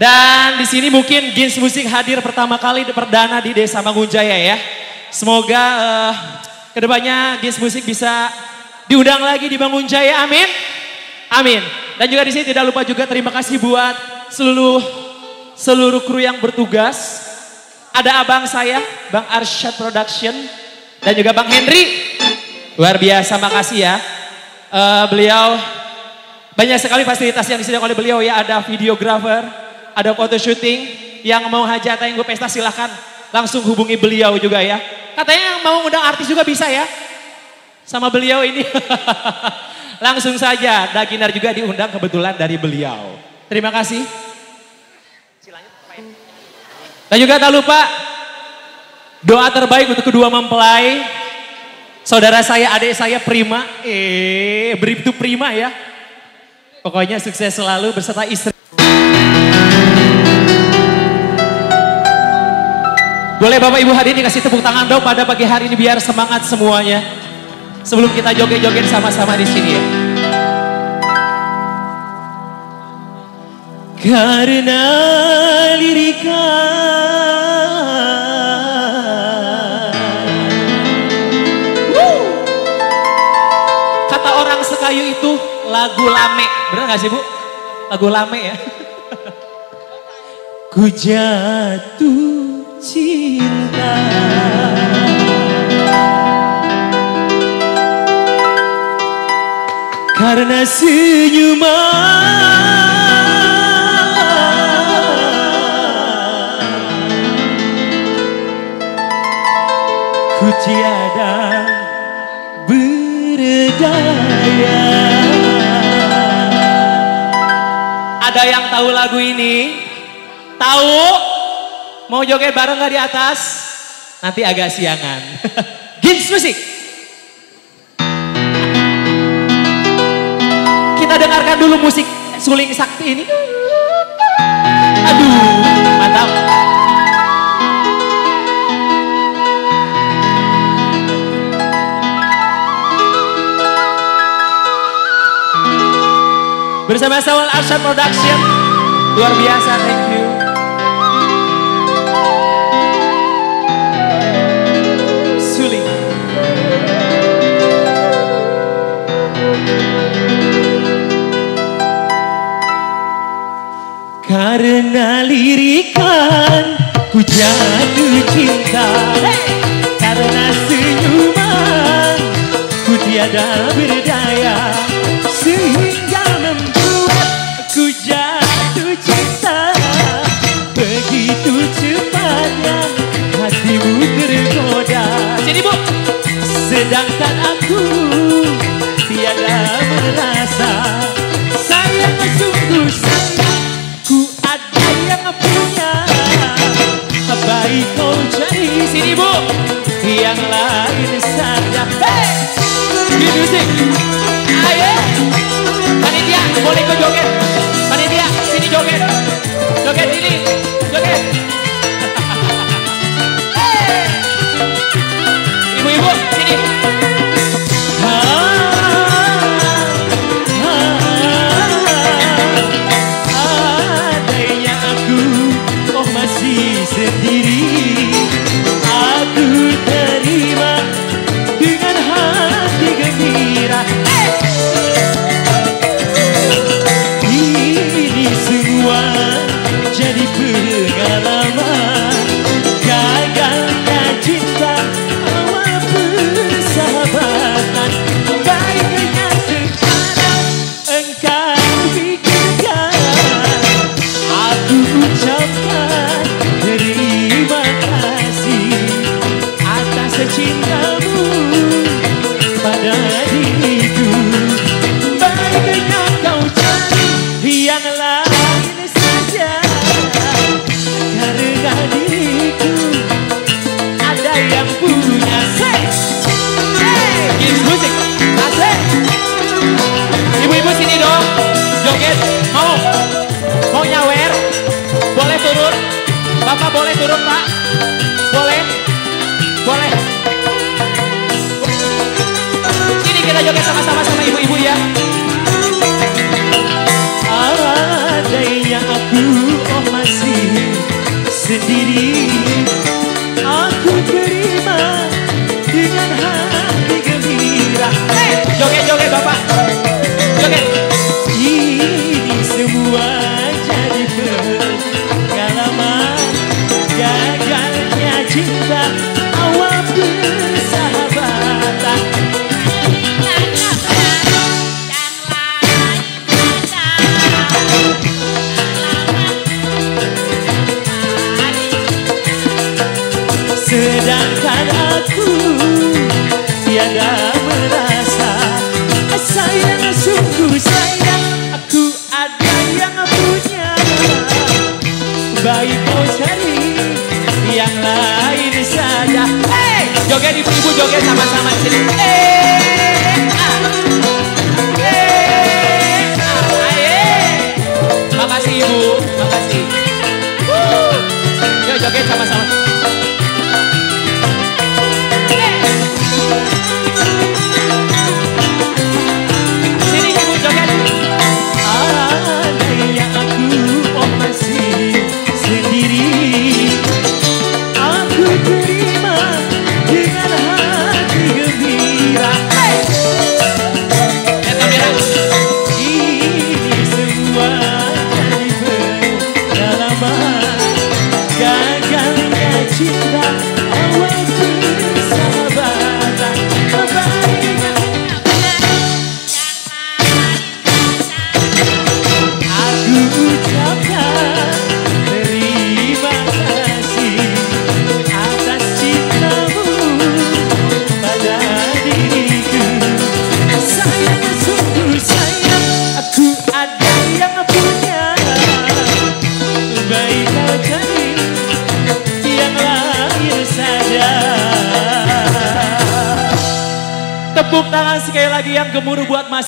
Dan di sini mungkin Gins Musik hadir pertama kali perdana di Desa Mangunjaya ya. Semoga kedepannya Gins Musik bisa diundang lagi di Mangunjaya, amin. Amin. Dan juga di sini tidak lupa juga terima kasih buat seluruh kru yang bertugas. Ada abang saya, Bang Arsyad Production dan juga Bang Henry. Luar biasa, makasih ya. Beliau banyak sekali fasilitas yang disediakan oleh beliau ya. Ada videographer, ada photo shooting. Yang mau hajatan yang gue pesta silahkan langsung hubungi beliau juga ya. Katanya yang mau undang artis juga bisa ya. Sama beliau ini. Langsung saja, Daginar juga diundang kebetulan dari beliau. Terima kasih. Dan juga tak lupa doa terbaik untuk kedua mempelai. Saudara saya, adik saya Prima. Bribtu Prima ya. Pokoknya sukses selalu beserta istri. Boleh Bapak Ibu hadir dikasih tepuk tangan dong pada pagi hari ini biar semangat semuanya. Sebelum kita joget-joget sama-sama di sini ya. Karena lirika kata orang sekayu itu lagu lame. Bener gak sih Bu? Lagu lame ya. Ku jatuh cinta karena senyuman ku tiada berdaya. Ada yang tahu lagu ini? Tahu? Mau joget bareng gak di atas? Nanti agak siangan. Gins Musik. Kita dengarkan dulu musik Suling Sakti ini. Aduh, mantap. Bersama Sawal Arsyad Production. Luar biasa, thank you. Suling. Karena lirikan ku jatuh cinta, karena senyuman ku tiada berdaya, sehingga membuatku jatuh cinta. Begitu cepatnya hatimu tergoda. Sini Bu. Sedangkan aku tiada merasa sayang sungguh sayang. Baik kau cari sini Bu, yang lain saja. Hey, musik, ayo, panitia boleh ikut joget, panitia sini joget, joget sini, joget. Hey, ibu-ibu sini. Adanya aku, oh masih sendiri, aku terima dengan hati gembira. Ini semua jadi pengalaman, gagalnya cinta awal persahabatan. Baiknya sekarang engkau pikirkan, aku ucapkan terima kasih atas cintamu pada diriku. Baiknya kau cari yang lain saja, karena diriku ada yang punya. Gins Musik, asik. Ibu-ibu sini dong, joget. Mau nyawer? Boleh turun? Bapak boleh turun Pak? Boleh? Boleh. Sini kita joget sama-sama sama ibu-ibu ya. Adanya aku, oh sendiri. Aku terima dengan hati gembira. Joget-joget Bapak. Joget. Ini semua jadi pengalaman gagalnya cinta awal persahabatan. Sedangkan aku tiada merasa sayang, sungguh sayang. Aku ada yang punya, baik kau cari yang lain saja. Hey, joget ibu-ibu, joget sama-sama di sini. Makasih ibu, makasih. Yuk joget sama-sama. Sini ibu joget. Andainya aku masih sendiri, aku terima dengan hati gembira. Lihat kamera. Ini semua jadi pengalaman gagalnya cinta awal persahabatan. Aku ucapkan terima kasih atas cintamu pada diriku. Sayang, sungguh sayang, aku ada yang punya, baik kau cari yang lain saja. Tepuk tangan sekali lagi yang gemuruh buat Mas.